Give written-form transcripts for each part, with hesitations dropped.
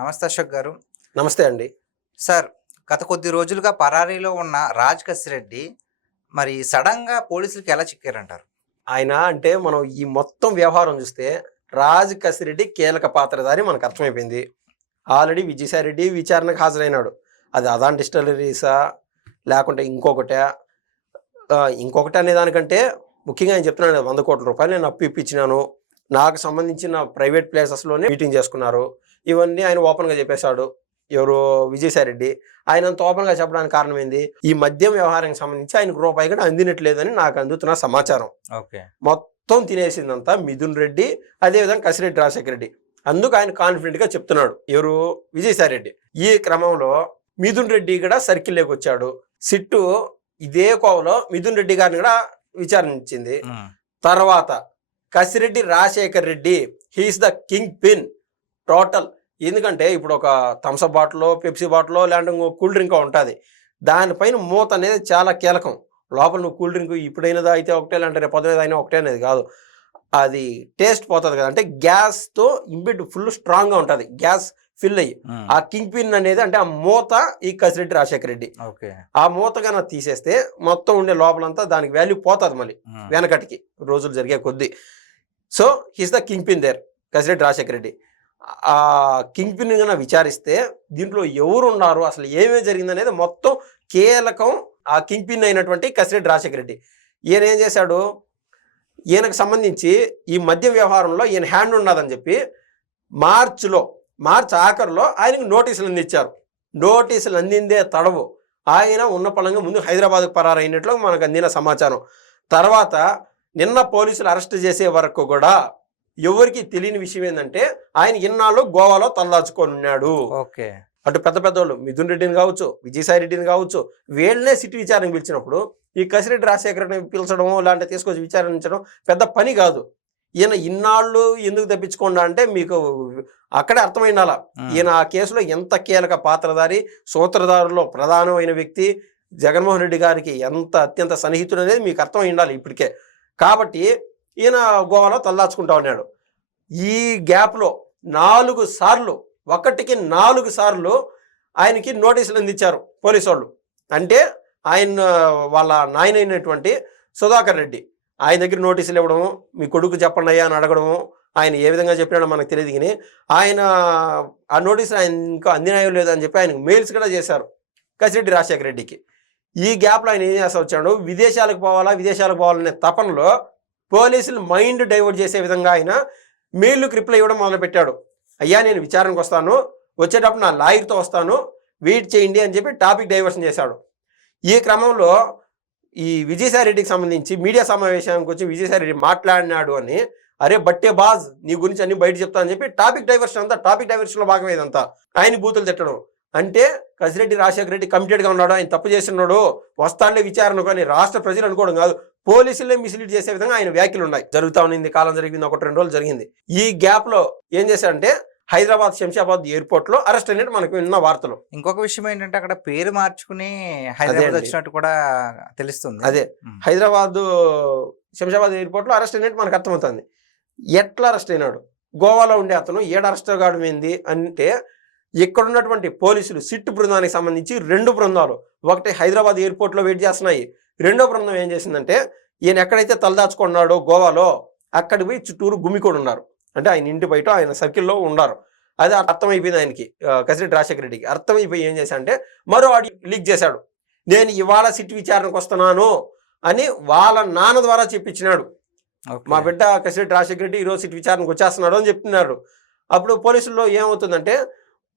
నమస్తే అశోక్ గారు. నమస్తే అండి. సార్, గత కొద్ది రోజులుగా పరారీలో ఉన్న రాజ్ కసిరెడ్డి మరి సడన్‌గా పోలీసులకి ఎలా చిక్కారంటారు? ఆయన అంటే మనం ఈ మొత్తం వ్యవహారం చూస్తే రాజ్ కసిరెడ్డి కీలక పాత్రధారి మనకు అర్థమైపోయింది. ఆల్రెడీ విజయసాయిరెడ్డి విచారణకు హాజరైనాడు. అది అదాన్ డిస్టిలరీసా లేకుంటే ఇంకొకటా? ఇంకొకటి అనే దానికంటే ముఖ్యంగా ఆయన చెప్తున్నాడు కదా, 100 కోట్ల రూపాయలు నేను అప్పు ఇప్పించినాను. నాకు సంబంధించిన ప్రైవేట్ ప్లేసెస్‌లోనే మీటింగ్ చేసుకున్నారు. ఇవన్నీ ఆయన ఓపెన్‌గా చెప్పేశాడు. ఎవరు? విజయసాయిరెడ్డి. ఆయన అంత ఓపెన్‌గా చెప్పడానికి కారణం ఏంది? ఈ మద్యం వ్యవహారానికి సంబంధించి ఆయనకు రూపాయి కూడా అందినట్లేదని నాకు అందుతున్న సమాచారం. ఓకే. మొత్తం తినేసిందంతా మిథున్ రెడ్డి, అదేవిధంగా కసిరెడ్డి రాజశేఖర రెడ్డి. అందుకు ఆయన కాన్ఫిడెంట్‌గా చెప్తున్నాడు. ఎవరు? విజయసాయిరెడ్డి. ఈ క్రమంలో మిథున్ రెడ్డి కూడా సర్కిల్లోకి వచ్చాడు. సిట్టు ఇదే కోవలో మిథున్ రెడ్డి గారిని కూడా విచారించింది. తర్వాత Kasireddy Rajasekhar Reddy he's the kingpin total. ఎందుకంటే ఇప్పుడు ఒక థమ్సప్ బాటిల్, పెప్సీ బాటిల్ లేదంటే కూల్ డ్రింక్ ఉంటుంది. దానిపైన మూత అనేది చాలా కీలకం. లోపల నువ్వు కూల్ డ్రింక్ ఇప్పుడైనదా అయితే ఒకటే, లేదంటే రేపు పొద్దున అయినా ఒకటే అనేది కాదు. అది టేస్ట్ పోతుంది కదా, అంటే గ్యాస్తో ఇంబిట్ ఫుల్ స్ట్రాంగ్గా ఉంటుంది. గ్యాస్ ఫిల్ అయ్యి ఆ కింగ్ పిన్ అనేది అంటే ఆ మూత ఈ కసిరెడ్డి రాజశేఖర రెడ్డి. ఆ మూత కన్నా తీసేస్తే మొత్తం ఉండే లోపలంతా దానికి వాల్యూ పోతుంది మళ్ళీ వెనకటికి రోజులు జరిగే కొద్దీ. So he's the kingpin there, Kasireddy Rajasekhara Reddy. ఆ కింగ్ పిన్ కన్నా విచారిస్తే దీంట్లో ఎవరు ఉన్నారు, అసలు ఏమేమి జరిగింది అనేది మొత్తం కీలకం ఆ కింగ్ పిన్ అయినటువంటి కసిరెడ్డి రాజశేఖర రెడ్డి. ఈయన ఏం చేశాడు? ఈయనకు సంబంధించి ఈ మద్య వ్యవహారంలో ఈయన హ్యాండ్ ఉన్నదని చెప్పి మార్చి ఆఖరులో ఆయనకు నోటీసులు అందించారు. నోటీసులు అందిందే తడవు ఆయన ఉన్న పలంగా ముందు హైదరాబాద్కు పరారైనట్లు మనకు అందిన సమాచారం. తర్వాత నిన్న పోలీసులు అరెస్ట్ చేసే వరకు కూడా ఎవరికి తెలియని విషయం ఏంటంటే ఆయన ఇన్నాళ్ళు గోవాలో తలదాచుకొని ఉన్నాడు. ఓకే. అటు పెద్ద పెద్దవాళ్ళు మిథున్ రెడ్డిని కావచ్చు, విజయసాయి రెడ్డిని కావచ్చు, వీళ్ళనే సిటీ విచారణకు పిలిచినప్పుడు ఈ కసిరెడ్డి రాజశేఖర రెడ్డిని పిలిచడము లాంటి తీసుకొచ్చి విచారించడం పెద్ద పని కాదు. ఈయన ఇన్నాళ్ళు ఎందుకు తప్పించుకోండా అంటే మీకు అక్కడే అర్థమైండాల ఈయన ఆ కేసులో ఎంత కీలక పాత్రధారి, సూత్రధారులో ప్రధానమైన వ్యక్తి, జగన్మోహన్ రెడ్డి గారికి ఎంత అత్యంత సన్నిహితుడు అనేది మీకు అర్థమై ఉండాలి ఇప్పటికే. కాబట్టి ఈయన గోవాలో తలదాచుకుంటా ఉన్నాడు. ఈ గ్యాప్లో 4 సార్లు, ఒకటికి 4 సార్లు ఆయనకి నోటీసులు అందించారు పోలీసు వాళ్ళు. అంటే ఆయన వాళ్ళ నాయనైనటువంటి సుధాకర్ రెడ్డి ఆయన దగ్గర నోటీసులు ఇవ్వడము, మీ కొడుకు చెప్పండి అయ్యా అని అడగడము. ఆయన ఏ విధంగా చెప్పినాడో మనకు తెలియదు, కానీ ఆయన ఆ నోటీసులు ఆయన ఇంకా అందినాయో లేదని చెప్పి ఆయనకు మెయిల్స్ కూడా చేశారు కసిరెడ్డి రాజశేఖర రెడ్డికి. ఈ గ్యాప్లో ఆయన ఏం చేస్తా వచ్చాడు? విదేశాలకు పోవాలనే తపనలో పోలీసులు మైండ్ డైవర్ట్ చేసే విధంగా ఆయన మెయిల్కి రిప్లై ఇవ్వడం మొదలుపెట్టాడు. అయ్యా నేను విచారణకు వస్తాను, వచ్చేటప్పుడు నా లాయర్తో వస్తాను, వెయిట్ చేయండి అని చెప్పి టాపిక్ డైవర్షన్ చేశాడు. ఈ క్రమంలో ఈ విజయసాయిరెడ్డికి సంబంధించి మీడియా సమావేశానికి వచ్చి విజయసాయిరెడ్డి మాట్లాడినాడు అని, అరే బట్టే బాజ్ నీ గురించి అన్ని బయట చెప్తా అని చెప్పి టాపిక్ డైవర్షన్లో భాగమే ఇదంతా. ఆయన బూతులు తిట్టడం అంటే కసిరెడ్డి రాజశేఖర రెడ్డి కమిటెడ్గా ఉన్నాడు, ఆయన తప్పు చేస్తున్నాడు, వస్తాడులే విచారణకు అని రాష్ట్ర ప్రజలు అనుకోవడం కాదు, పోలీసులే మిస్లీడ్ చేసే విధంగా ఆయన వ్యాఖ్యలు ఉన్నాయి. జరుగుతూ ఉన్నింది, కాలం జరిగింది, 1-2 రోజులు జరిగింది. ఈ గ్యాప్లో ఏం చేశాడంటే హైదరాబాద్ శంషాబాద్ ఎయిర్పోర్ట్లో అరెస్ట్ అయినట్టు మనకు విన్న వార్తలు. ఇంకొక విషయం ఏంటంటే అక్కడ పేరు మార్చుకుని హైదరాబాద్ వచ్చినట్టు కూడా తెలుస్తుంది. అదే హైదరాబాద్ శంషాబాద్ ఎయిర్పోర్ట్లో అరెస్ట్ అయినట్టు మనకు అర్థమవుతుంది. ఎట్లా అరెస్ట్ అయినాడు? గోవాలో ఉండే అతను ఏడు అరెస్ట్ కావడం ఏంది అంటే, ఇక్కడ ఉన్నటువంటి పోలీసులు సిట్ బృందానికి సంబంధించి 2 బృందాలు ఒకటి హైదరాబాద్ ఎయిర్పోర్ట్లో వెయిట్ చేస్తున్నాయి. రెండో బృందం ఏం చేసిందంటే ఈయన ఎక్కడైతే తలదాచుకున్నాడో గోవాలో అక్కడికి పోయి చుట్టూరు గుమికూడు ఉన్నారు. అంటే ఆయన ఇంటి బయట ఆయన సర్కిల్లో ఉన్నారు. అది అర్థమైపోయింది ఆయనకి, కసిరెడ్డి రాజశేఖర రెడ్డికి అర్థమైపోయి ఏం చేశాడంటే మరో ఆడియో లీక్ చేశాడు. నేను ఇవాళ సిట్ విచారణకు వస్తున్నాను అని వాళ్ళ నాన్న ద్వారా చెప్పించినాడు. మా బిడ్డ కసిరెడ్డి రాజశేఖర రెడ్డి ఈరోజు సిట్ విచారణకు వచ్చేస్తున్నాడు అని చెప్తున్నారు. అప్పుడు పోలీసుల్లో ఏమవుతుందంటే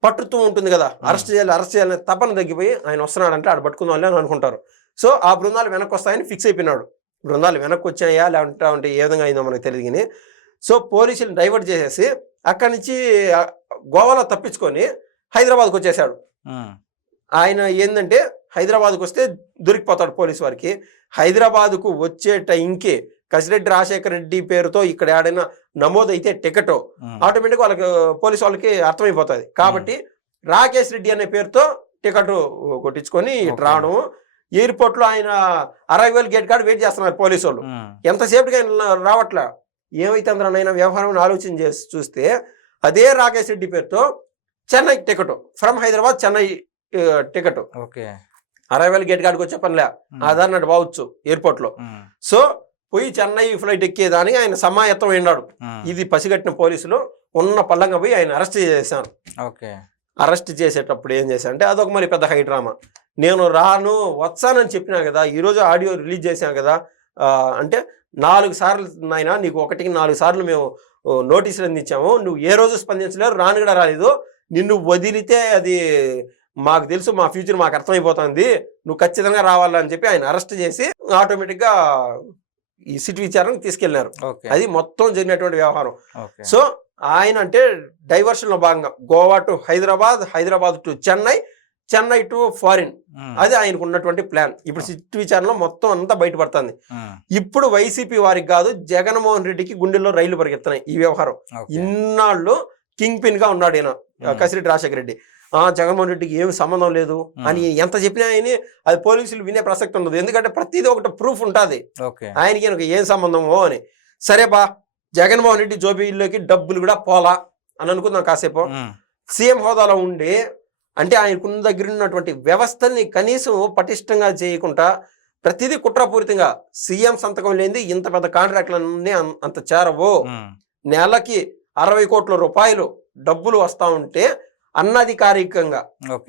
పట్టుతూ ఉంటుంది కదా, అరెస్ట్ చేయాలని తపన తగ్గిపోయి ఆయన వస్తున్నాడంటే ఆడ పట్టుకుందాం అని అనుకుంటారు. సో ఆ బృందాలు వెనక్కి వస్తాయని ఫిక్స్ అయిపోయినాడు. బృందాలు వెనక్కి వచ్చాయా లేకుంటే ఏ విధంగా అయిందో మనకు తెలియదు, కానీ సో పోలీసులను డైవర్ట్ చేసేసి అక్కడి నుంచి గోవాలో తప్పించుకొని హైదరాబాద్కి వచ్చేసాడు. ఆయన ఏంటంటే హైదరాబాద్కు వస్తే దొరికిపోతాడు పోలీసు వారికి. హైదరాబాద్కు వచ్చే టైంకి కసిరెడ్డి రాజశేఖర రెడ్డి పేరుతో ఇక్కడ ఏడైనా నమోదైతే టికెట్ ఆటోమేటిక్గా వాళ్ళకి పోలీసు వాళ్ళకి అర్థమైపోతుంది. కాబట్టి రాకేష్ రెడ్డి అనే పేరుతో టికెట్ కొట్టించుకొని రావడం. ఎయిర్పోర్ట్లో ఆయన అరైవల్ గేట్ కాడ వెయిట్ చేస్తున్నారు పోలీసు వాళ్ళు. ఎంతసేపుగా ఆయన రావట్లా. ఏమైతే అందరూ వ్యవహారం ఆలోచన చేసి చూస్తే అదే రాకేష్ రెడ్డి పేరుతో Chennai ticket, from Hyderabad Chennai ticket. Okay. 60,000 gate కాడికి వచ్చే పనిలే, ఆధార్ నట్టు బావచ్చు ఎయిర్పోర్ట్లో. సో పోయి చెన్నై ఫ్లైట్ ఎక్కేదానికి ఆయన సమాయత్తం అయినాడు. ఇది పసిగట్టిన పోలీసులు ఉన్న పల్లంగా పోయి ఆయన అరెస్ట్ చేశారు. ఓకే. అరెస్ట్ చేసేటప్పుడు ఏం చేశారంటే అదొక మరి పెద్ద హై డ్రామా. నేను రాను వచ్చానని చెప్పినా కదా, ఈరోజు ఆడియో రిలీజ్ చేశాను కదా, అంటే 4 సార్లు నాయన, నీకు 1కి 4 సార్లు మేము నోటీసులు అందించాము, నువ్వు ఏ రోజు స్పందించలేరు, రాను కూడా రాలేదు, నిన్ను వదిలితే అది మాకు తెలుసు, మా ఫ్యూచర్ మాకు అర్థమైపోతుంది, నువ్వు ఖచ్చితంగా రావాలని చెప్పి ఆయన అరెస్ట్ చేసి ఆటోమేటిక్గా ఈ సిట్ విచారణకు తీసుకెళ్లినారు. అది మొత్తం జరిగినటువంటి వ్యవహారం. సో ఆయన అంటే డైవర్షన్ లో భాగంగా Goa to Hyderabad, Hyderabad to Chennai, Chennai to foreign, అది ఆయనకు ఉన్నటువంటి ప్లాన్. ఇప్పుడు సిట్ విచారణలో మొత్తం అంతా బయటపడుతుంది. ఇప్పుడు వైసీపీ వారికి కాదు, జగన్మోహన్ రెడ్డికి గుండెల్లో రైళ్లు పరిగెత్తున్నాయి ఈ వ్యవహారం. ఇన్నాళ్ళు కింగ్ పిన్ గా ఉన్నాడు ఈయన కసిరెడ్డి రాజశేఖర రెడ్డి. జగన్మోహన్ రెడ్డికి ఏమి సంబంధం లేదు అని ఎంత చెప్పినా ఆయన అది పోలీసులు వినే ప్రసక్తి ఉండదు, ఎందుకంటే ప్రతిదీ ఒకటి ప్రూఫ్ ఉంటుంది ఆయనకి ఏం సంబంధమో అని. సరే బా, జగన్మోహన్ రెడ్డి జోబీల్లోకి డబ్బులు కూడా పోలా అని అనుకుందాం కాసేపు. సీఎం హోదాలో ఉండి అంటే ఆయనకున్న దగ్గర ఉన్నటువంటి వ్యవస్థని కనీసం పటిష్టంగా చేయకుండా ప్రతిదీ కుట్రపూరితంగా, సీఎం సంతకం లేనిది ఇంత పెద్ద కాంట్రాక్ట్లన్నీ అంత చేరవు, నెలకి 60 కోట్ల రూపాయలు డబ్బులు వస్తా ఉంటే అనధికారికంగా,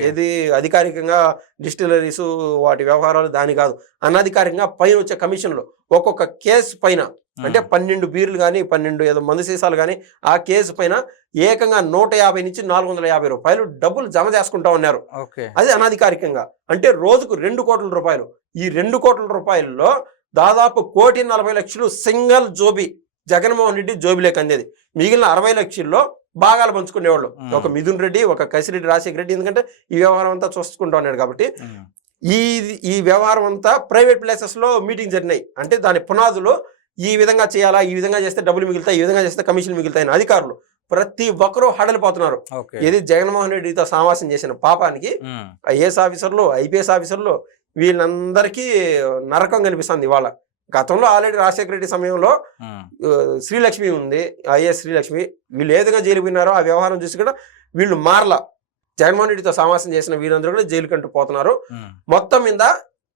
ఏది అధికారికంగా డిస్టిలరీస్ వాటి వ్యవహారాలు దాని కాదు, అనధికారికంగా పైన వచ్చే కమిషన్లు ఒక్కొక్క కేసు పైన అంటే 12 బీర్లు కానీ 12 ఏదో మందు సీసాలు కానీ ఆ కేసు పైన ఏకంగా 150 నుంచి 450 రూపాయలు డబ్బులు జమ చేసుకుంటా ఉన్నారు. అది అనధికారికంగా. అంటే రోజుకు 2 కోట్ల రూపాయలు. ఈ 2 కోట్ల రూపాయల్లో దాదాపు 1,40,00,000 సింగల్ జోబీ జగన్మోహన్ రెడ్డి జోబీలోకి అందేది. మిగిలిన 60 లక్షల్లో భాగాలు పంచుకునేవాళ్ళు, ఒక మిథున్ రెడ్డి, ఒక కసిరెడ్డి రాజశేఖర రెడ్డి, ఎందుకంటే ఈ వ్యవహారం అంతా చూసుకుంటా ఉన్నాడు కాబట్టి. ఈ వ్యవహారం అంతా ప్రైవేట్ ప్లేసెస్ లో మీటింగ్ జరిగినాయి. అంటే దాని పునాదులు ఈ విధంగా చేయాలా, ఈ విధంగా చేస్తే డబ్బులు మిగులుతాయి, ఈ విధంగా చేస్తే కమిషన్ మిగులుతాయని అధికారులు ప్రతి ఒక్కరూ హడలిపోతున్నారు. ఇది జగన్మోహన్ రెడ్డితో సమావేశం చేసిన పాపానికి ఐఏఎస్ ఆఫీసర్లు, ఐపీఎస్ ఆఫీసర్లు వీళ్ళందరికీ నరకం కనిపిస్తుంది ఇవాళ. గతంలో ఆల్రెడీ రాజశేఖర రెడ్డి సమయంలో శ్రీలక్ష్మి ఉంది, ఐఏఎస్ శ్రీలక్ష్మి, వీళ్ళు ఏ విధంగా జైలు పోయినారో ఆ వ్యవహారం చూసి కూడా వీళ్ళు మారలా. జగన్మోహన్ రెడ్డితో సమావేశం చేసిన వీళ్ళందరూ కూడా జైలు కంటూ పోతున్నారు. మొత్తం మీద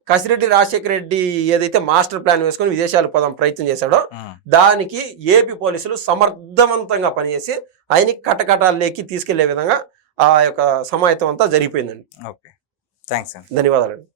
కసిరెడ్డి రాజశేఖర రెడ్డి ఏదైతే మాస్టర్ ప్లాన్ వేసుకొని విదేశాలకు పోదాం ప్రయత్నం చేశాడో దానికి ఏపీ పోలీసులు సమర్థవంతంగా పనిచేసి ఆయన్ని కటకటాల్లోకి తీసుకెళ్లే విధంగా ఆ యొక్క సమాయత్తం అంతా జరిగిపోయిందండి. ఓకే, థ్యాంక్స్ అండి, ధన్యవాదాలండి.